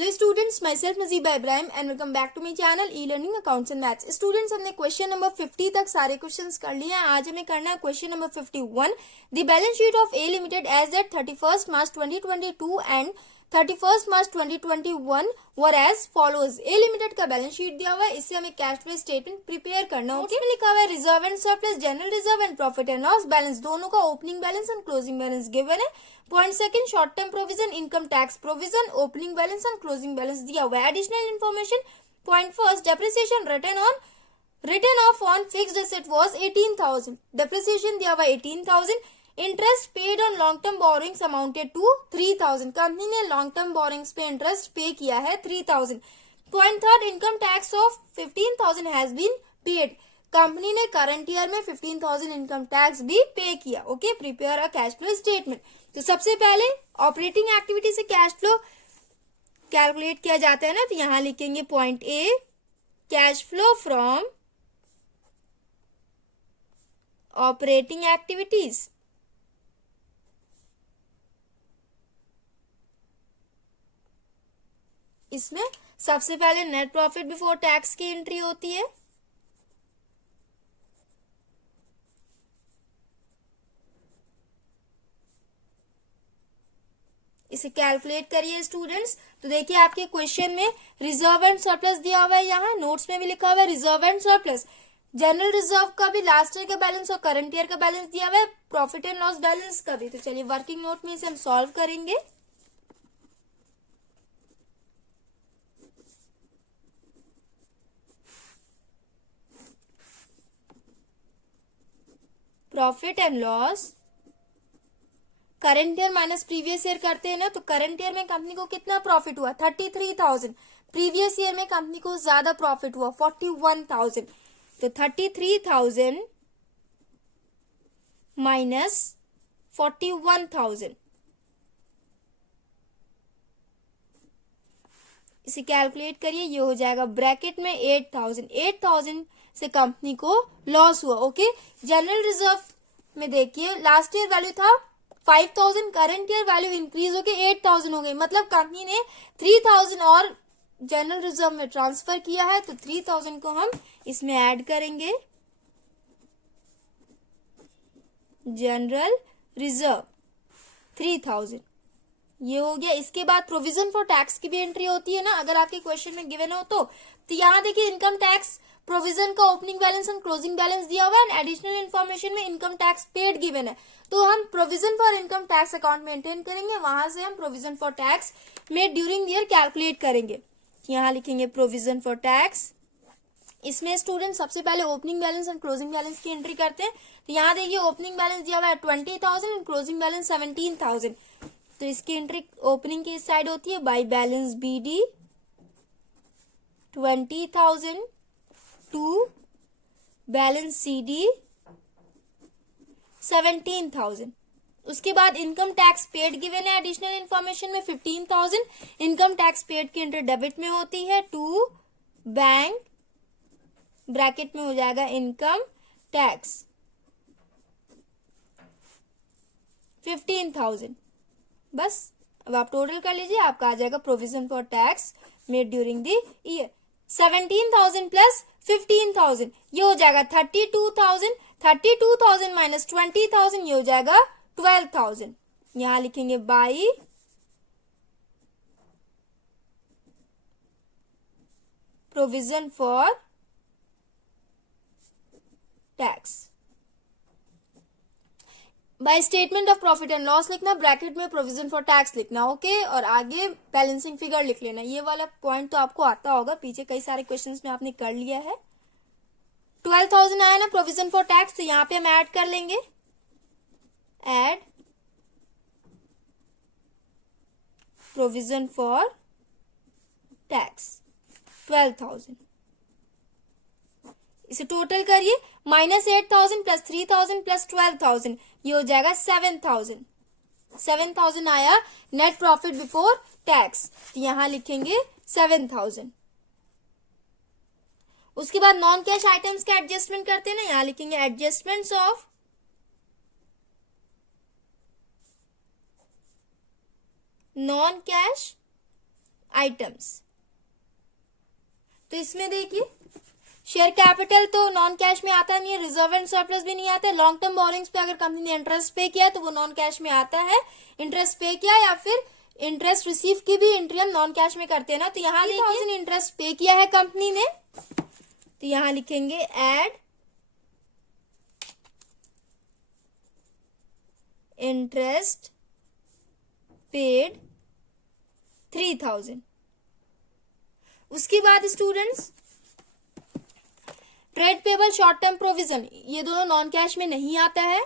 Hello students, myself Najiba Ibrahim and welcome back to my channel e learning accounts and maths. Students, हमने question number 50 तक सारे questions कर लिए हैं। आज हमें करना है question number 51। The balance sheet of A limited as at 31 March 2022 and 31 March 2021 were as follows. A limited का बैलेंस शीट दिया हुआ है, इससे हमें कैश फ्लो स्टेटमेंट प्रिपेयर करना है। उसमें लिखा हुआ है reserve and surplus, general reserve and profit and loss balance, दोनों का opening balance and closing balance given है। Point second, short term provision, income tax provision, opening balance and closing balance दिया हुआ है। Additional information, point first, depreciation written off on fixed asset was 18,000, depreciation दिया हुआ 18,000। Interest paid on long term borrowings amounted to 3,000, company ने long term borrowings पे interest pay किया है 3,000। Point third, income tax of 15,000 has been paid, company ने current year में 15,000 income tax भी pay किया। Okay, prepare a cash flow statement. तो सबसे पहले ऑपरेटिंग एक्टिविटी से कैश फ्लो कैलकुलेट किया जाता है ना, तो यहां लिखेंगे point A, cash flow from operating activities. इसमें सबसे पहले नेट प्रॉफिट बिफोर टैक्स की एंट्री होती है। इसे कैलकुलेट करिए स्टूडेंट्स। तो देखिए आपके क्वेश्चन में रिजर्व एंड सरप्लस दिया हुआ है, यहाँ नोट्स में भी लिखा हुआ है reserve and surplus. General reserve का भी लास्ट ईयर का बैलेंस और करंट ईयर का बैलेंस दिया हुआ है, प्रॉफिट एंड लॉस बैलेंस का भी। तो चलिए वर्किंग नोट में इसे हम सॉल्व करेंगे। Profit and loss, current year minus previous year करते हैं ना, तो करंट ईयर में कंपनी को कितना प्रॉफिट हुआ 33,000, प्रीवियस ईयर में कंपनी को ज्यादा प्रॉफिट हुआ 41,000। तो 33,000 माइनस 41,000, इसे कैलकुलेट करिए, ये हो जाएगा ब्रैकेट में 8,000 से कंपनी को लॉस हुआ। ओके, जनरल रिजर्व में देखिए लास्ट ईयर वैल्यू था 5,000, करंट ईयर वैल्यू इंक्रीज होके 8,000 हो गई, मतलब कंपनी ने 3,000 और जनरल रिजर्व में ट्रांसफर किया है। तो 3,000 को हम इसमें ऐड करेंगे, जनरल रिजर्व 3,000, ये हो गया। इसके बाद प्रोविजन फॉर टैक्स की भी एंट्री होती है ना, अगर आपके क्वेश्चन में गिवन हो तो यहाँ देखिए इनकम टैक्स प्रोविजन का opening balance and closing balance दिया हुआ है एंड एडिशनल इन्फॉर्मेशन में इनकम टैक्स पेड गिवन है। तो हम provision for income tax account maintain करेंगे, वहां से हम provision for tax made during year calculate करेंगे। यहाँ लिखेंगे प्रोविजन फॉर टैक्स। इसमें स्टूडेंट सबसे पहले opening balance and closing balance की एंट्री करते हैं। तो यहाँ देखिए ओपनिंग बैलेंस दिया हुआ है 20,000 एंड क्लोजिंग बैलेंस 17,000। तो इसकी एंट्री ओपनिंग की साइड होती है by balance BD 20,000 to balance CD 17,000। उसके बाद इनकम टैक्स पेड गिवन है एडिशनल इन्फॉर्मेशन में 15,000, इनकम टैक्स पेड की एंट्री डेबिट में होती है टू बैंक, ब्रैकेट में हो जाएगा इनकम टैक्स 15,000। बस अब आप टोटल कर लीजिए, आपका आ जाएगा provision for tax made during the year 17,000 plus 15,000, ये हो जाएगा 32,000। 32,000 माइनस 20,000, ये हो जाएगा 12,000। यहां लिखेंगे by provision for tax. By statement of profit and loss लिखना, ब्रैकेट में प्रोविजन फॉर टैक्स लिखना। ओके, और आगे बैलेंसिंग फिगर लिख लेना। ये वाला पॉइंट तो आपको आता होगा, पीछे कई सारे क्वेश्चंस में आपने कर लिया है। 12,000 आया ना प्रोविजन फॉर टैक्स, तो यहाँ पे हम ऐड कर लेंगे, ऐड प्रोविजन फॉर टैक्स 12,000। इसे टोटल करिए, माइनस 8,000 प्लस 3,000 प्लस 12,000, ये हो जाएगा 7,000। 7,000 आया नेट प्रॉफिट बिफोर टैक्स, तो यहां लिखेंगे 7,000। उसके बाद नॉन कैश आइटम्स का एडजस्टमेंट करते हैं ना, यहां लिखेंगे adjustments of non cash items. तो इसमें देखिए शेयर कैपिटल तो नॉन कैश में आता नहीं है, रिजर्व एंड सरप्लस भी नहीं आता है। लॉन्ग टर्म बोरिंग्स पे अगर कंपनी ने इंटरेस्ट पे किया तो वो नॉन कैश में आता है, इंटरेस्ट पे किया या फिर इंटरेस्ट रिसीव की भी एंट्री हम नॉन कैश में करते हैं ना। तो यहाँ देखिए इंटरेस्ट पे किया है कंपनी ने, तो यहाँ लिखेंगे एड इंटरेस्ट पेड 3000। उसके बाद students trade payable, short term provision, ये दोनों नॉन कैश में नहीं आता है।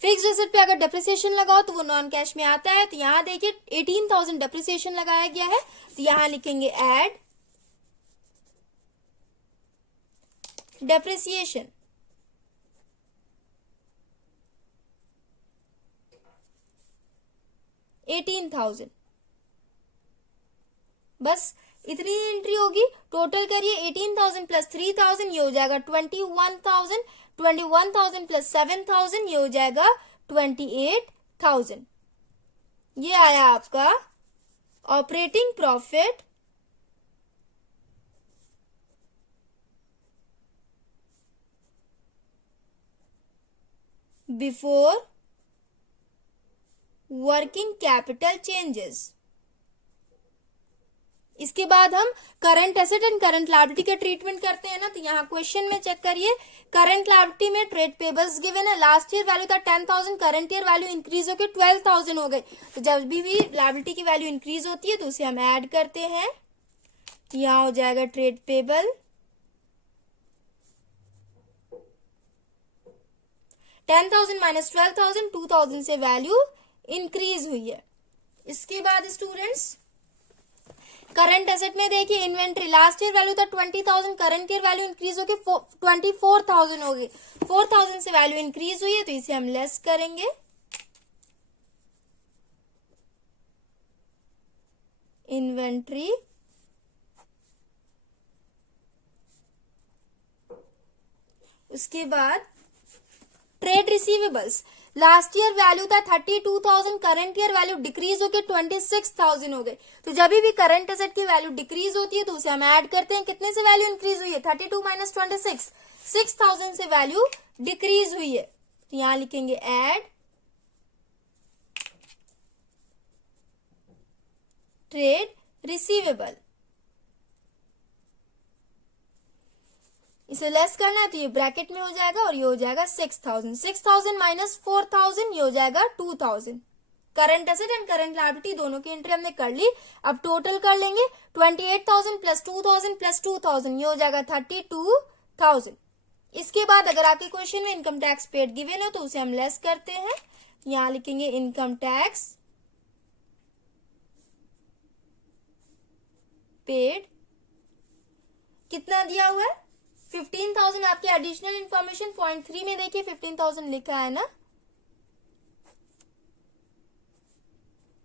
फिक्स्ड एसेट पे अगर डेप्रिसिएशन लगाओ तो वो नॉन कैश में आता है। तो यहां देखिए 18,000 डेप्रिसिएशन लगाया गया है, तो यहां लिखेंगे एड डेप्रिसिएशन। $18,000, बस इतनी एंट्री होगी। टोटल करिए 18,000 प्लस 3,000 ये हो जाएगा 21,000, 21,000 प्लस 7,000 ये हो जाएगा 28,000। ये आया आपका operating profit before working capital changes. इसके बाद हम current asset and current liability का ट्रीटमेंट करते हैं ना। तो यहाँ क्वेश्चन में चेक करिए, करंट लायबिलिटी में ट्रेड पेबल्स गिवन है। लास्ट ईयर वैल्यू था 10,000, करंट ईयर वैल्यू इंक्रीज होकर 12,000 हो गई। तो जब भी लायबिलिटी की वैल्यू इंक्रीज होती है तो उसे हम ऐड करते हैं। यहाँ हो जाएगा ट्रेड पेबल 10,000 माइनस 12,000, 2,000 से वैल्यू इंक्रीज हुई है। इसके बाद स्टूडेंट्स करंट एसेट में देखिए इन्वेंट्री, लास्ट ईयर वैल्यू था 20,000, करंट ईयर वैल्यू इंक्रीज होकर 24,000 हो गई। 4,000 से वैल्यू इंक्रीज हुई है तो इसे हम लेस करेंगे। इन्वेंट्री उसके बाद trade receivables, last year value था 32,000, करंट ईयर वैल्यू डिक्रीज होकर 26,000 हो गई। तो जब भी करंट एसेट की वैल्यू डिक्रीज होती है तो उसे हम ऐड करते हैं। कितने से वैल्यू इंक्रीज हुई है? 32 माइनस 26, 6,000 से वैल्यू डिक्रीज हुई है। तो यहां लिखेंगे ऐड ट्रेड रिसीवेबल। इसे लेस करना है तो ये ब्रैकेट में हो जाएगा और ये हो जाएगा 6,000। 6,000 माइनस 4,000 ये हो जाएगा 2,000। Current asset and current liability दोनों की एंट्री हमने कर ली। अब टोटल कर लेंगे 28,000 प्लस 2,000 प्लस 2,000 ये हो जाएगा 32,000। इसके बाद अगर आपके क्वेश्चन में इनकम टैक्स पेड गिवन हो तो उसे हम लेस करते हैं। यहां लिखेंगे इनकम टैक्स पेड कितना दिया हुआ है? 15,000। आपकी एडिशनल इंफॉर्मेशन पॉइंट 3 में देखिए 15,000 लिखा है ना।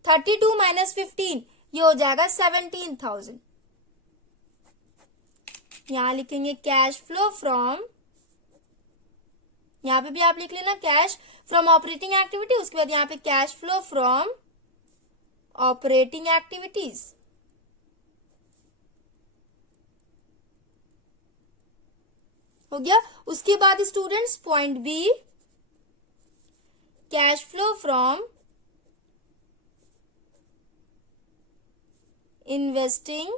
32 माइनस 15 ये हो जाएगा 17,000। यहां लिखेंगे कैश फ्लो फ्रॉम, यहां पे भी आप लिख लेना कैश फ्रॉम ऑपरेटिंग एक्टिविटी, उसके बाद यहां पे cash flow from operating activities. हो गया। उसके बाद students point B, cash flow from investing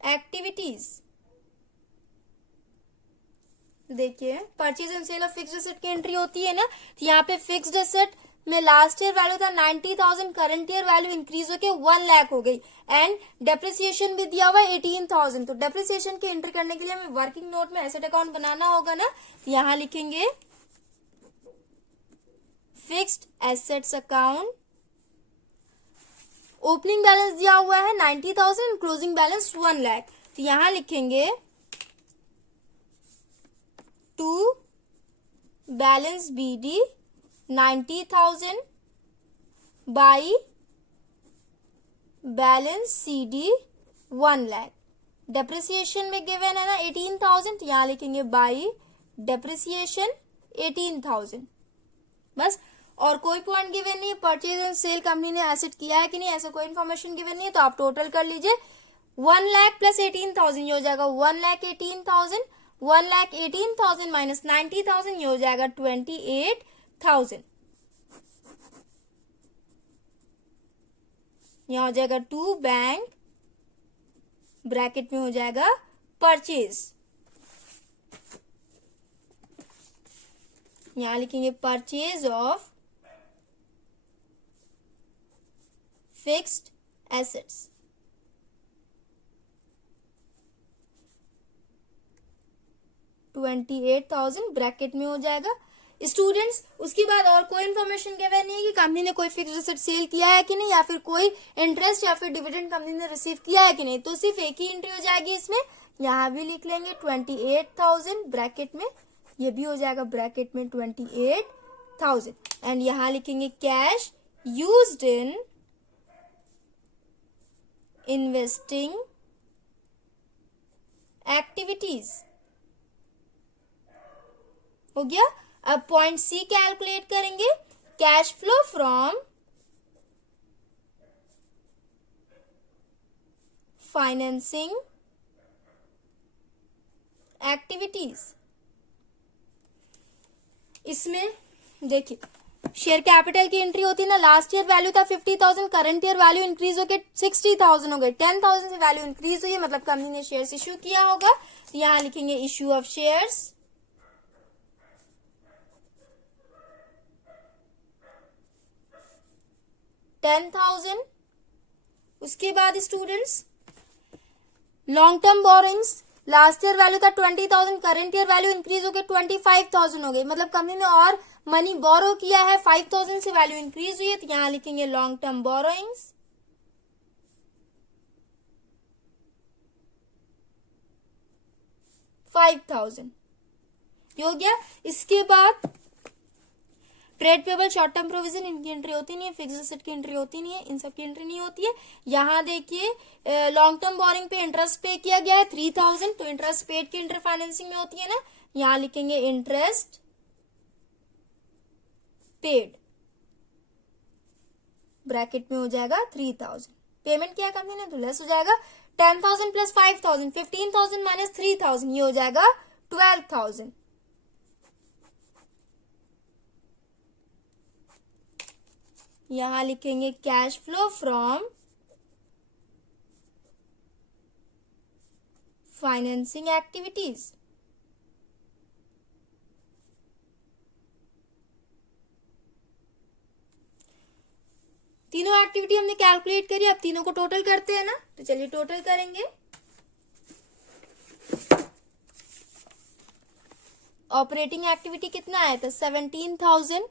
activities. देखिए purchase and sale of fixed asset की एंट्री होती है ना, तो यहाँ पे फिक्स्ड एसेट में लास्ट ईयर वैल्यू था 90,000, करंट ईयर वैल्यू इंक्रीज होके 1 लाख हो गई एंड डेप्रिसिएशन भी दिया हुआ है 18,000। तो डेप्रिसिएशन की एंट्री करने के लिए हमें वर्किंग नोट में एसेट अकाउंट बनाना होगा ना। तो यहां लिखेंगे fixed assets account, opening balance दिया हुआ है 90,000 एंड क्लोजिंग बैलेंस 1 लाख। तो यहां लिखेंगे to balance BD 90,000 by balance CD 1 lakh. Depreciation में गिवन है ना 18,000, तो यहां लिखेंगे बाई डेप्रिसिएशन 18,000। बस और कोई पॉइंट गिवन नहीं है, परचेज एंड सेल कंपनी ने एसेट किया है कि नहीं, ऐसा कोई इन्फॉर्मेशन गिवन नहीं है, तो आप टोटल कर लीजिए 1 लाख प्लस 18,000 ये हो जाएगा 1,18,000, 1,18,000 माइनस 90,000 ये हो जाएगा 28,000। यहाँ हो जाएगा टू बैंक ब्रैकेट में हो जाएगा परचेज, यहां लिखेंगे purchase of fixed assets. $28,000 bracket में हो जाएगा। स्टूडेंट्स उसके बाद और कोई इन्फॉर्मेशन गिवन नहीं है कि कंपनी ने कोई फिक्स्ड एसेट सेल किया है कि नहीं, या फिर कोई इंटरेस्ट या फिर डिविडेंड कंपनी ने रिसीव किया है कि नहीं, तो सिर्फ एक ही एंट्री हो जाएगी इसमें। यहां भी लिख लेंगे 28,000 ब्रैकेट में, ये भी हो जाएगा ब्रैकेट में 28,000, एंड यहां लिखेंगे cash used in investing activities. हो गया। अब पॉइंट सी कैलकुलेट करेंगे, cash flow from financing activities. इसमें देखिए शेयर कैपिटल की एंट्री होती है ना, लास्ट ईयर वैल्यू था 50,000, करंट ईयर वैल्यू इंक्रीज होकर 60,000 हो गई, 10,000 से वैल्यू इंक्रीज हुई है, मतलब कंपनी ने शेयर्स इश्यू किया होगा। तो यहां लिखेंगे इश्यू ऑफ शेयर्स, $10,000। उसके बाद students long term borrowings, last year value था 20,000, करंट ईयर वैल्यू इंक्रीज होकर 25,000 हो गई, मतलब कंपनी ने और मनी बोरो किया है, 5,000 से वैल्यू इंक्रीज हुई है, तो यहां लिखेंगे लॉन्ग टर्म बोरोइंग्स। $5,000 हो गया। इसके बाद trade payable, short term provision, इनकी एंट्री होती नहीं है, फिक्स्ड एसेट की एंट्री होती नहीं है, इन सब की एंट्री नहीं होती है। यहां देखिए लॉन्ग टर्म बोरिंग पे इंटरेस्ट पे किया गया है 3,000, तो इंटरेस्ट पेड की इंटर फाइनेंसिंग में होती है ना, यहां लिखेंगे इंटरेस्ट पेड, ब्रैकेट में हो जाएगा 3,000। पेमेंट किया कंपनी ने तो लेस हो जाएगा 10,000 प्लस 5,000, 15,000 माइनस 3,000 ये हो जाएगा 12,000। यहां लिखेंगे cash flow from financing activities. तीनों एक्टिविटी हमने कैलकुलेट करी, अब तीनों को टोटल करते हैं ना, तो चलिए टोटल करेंगे। ऑपरेटिंग एक्टिविटी कितना आया था 17,000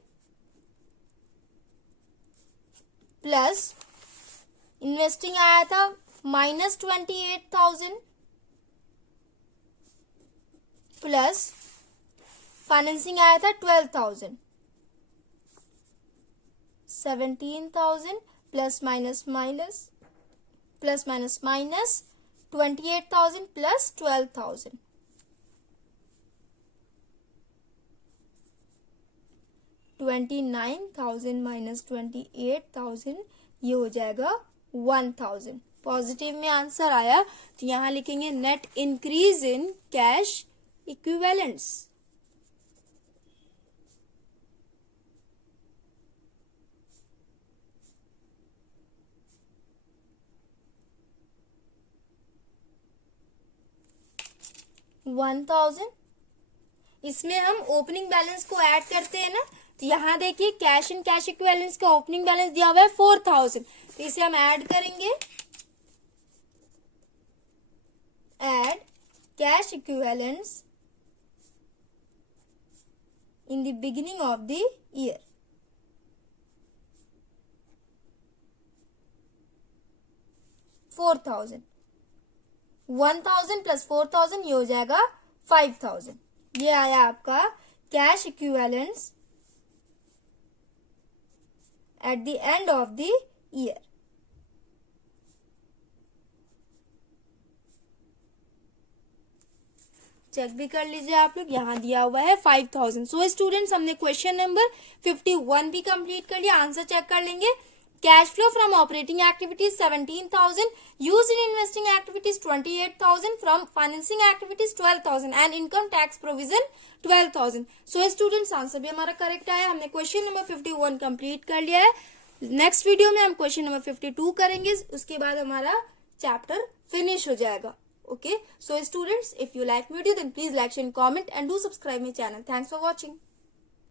प्लस इन्वेस्टिंग आया था माइनस 28,000 प्लस फाइनेंसिंग आया था 12,000। 17,000 plus minus minus plus minus minus 28,000 plus 12,000, 29,000 minus 28,000 ये हो जाएगा 1,000। पॉजिटिव में आंसर आया, तो यहां लिखेंगे net increase in cash equivalents. $1,000, इसमें हम ओपनिंग बैलेंस को ऐड करते हैं ना, तो यहां देखिए कैश एंड कैश इक्विवेलेंट्स का ओपनिंग बैलेंस दिया हुआ है 4,000, तो इसे हम ऐड करेंगे, add cash equivalents in the beginning of the year. $4,000, 1,000 plus 4,000 ये हो जाएगा 5,000। ये आया आपका cash equivalents at the end of the year. Check भी कर लीजिए आप लोग, यहाँ दिया हुआ है 5000। सो स्टूडेंट्स हमने क्वेश्चन नंबर 51 भी कंप्लीट कर लिया। आंसर चेक कर लेंगे। Cash flow from operating activities 17,000, use in investing activities 28,000, from financing activities 12,000 and income tax provision 12,000। So students answer भी हमारा करेक्ट आया। हमने क्वेश्चन नंबर 51 कंप्लीट कर लिया है। नेक्स्ट वीडियो में हम क्वेश्चन नंबर 52 करेंगे, उसके बाद हमारा चैप्टर फिनिश हो जाएगा। Okay, so students, if you like video, then please like, share and comment and do subscribe my channel. Thanks for watching.